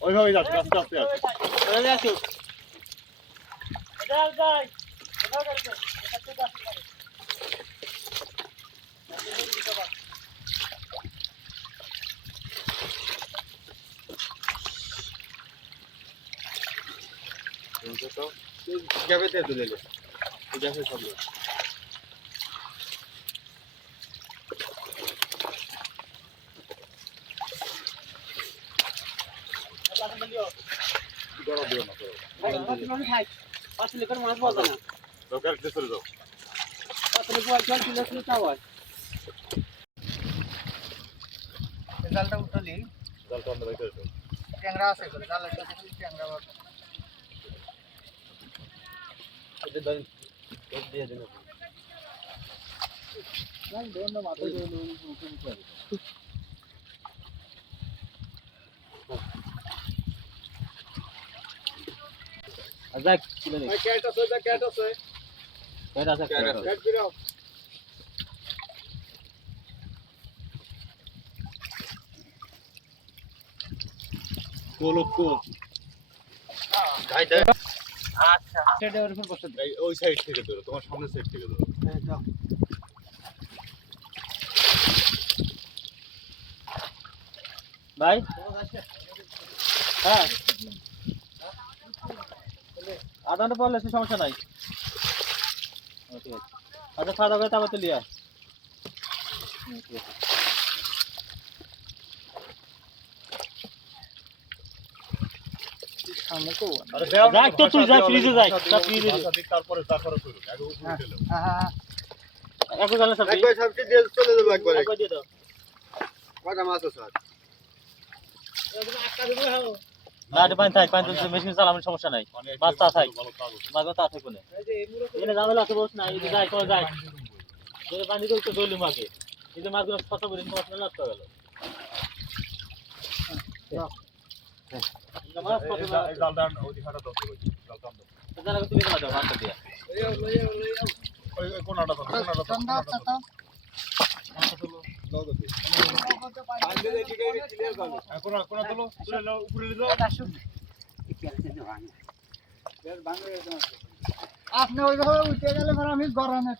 ওইভাবে যাচ্ছে আস্তে আস্তে যাবে তো যাবে সব গরম দিও না দরকার চলে যাও জালটা উঠলি জলটা বাইকে যাও ট্যাংরা আছে খালি ট্যাংরা। এটা ধরেন দিয়ে দিন না, দেন না, মাথায় দিয়ে উঠে উঠে যাবে। যাক তুলে নে ক্যাট আছে ক্যাট আছে এটা আছে ক্যাট ক্যাট বিরাও গাই দে আচ্ছা। সেটা ওর উপর বসে। ওই সাইড থেকে ধরো তোমার সামনের সাইড থেকে ধরো। এই দাও। ভাই? হ্যাঁ। ঘণ্টা পর লেসে সমস্যা নাই। ও, ঠিক আছে। আচ্ছা খাওয়া দাওয়া করে তারপর তো লিয়া ঠিক আছে। সামনে তো আরে দেও যাক তো তুই, যাক, ফ্রিজে যাক, যাক, ফ্রিজে। তারপরে তারপরে করো আগে উপরে উঠে হ্যাঁ হ্যাঁ। একবার জানলে সবজি। একবার সবটি দিয়ে চলে যাব একবারে। একবার দিয়ে দাও। কটা মাছ আছে আর না এটা পানি থাক পানি মেশিন চালানোর সমস্যা নাই। মাছ তা থাক মাছ তা থাক কোনে। এখানে ঝামেলা আছে বস না এই যে যায় তো যায় যদি পানি দিতে তো দইলুম আগে এই যে মাছগুলো কথা বলি মাছ না হয়ে গেল কোনাটা আপনি ওইভাবে উঠে গেলে আমি গরমে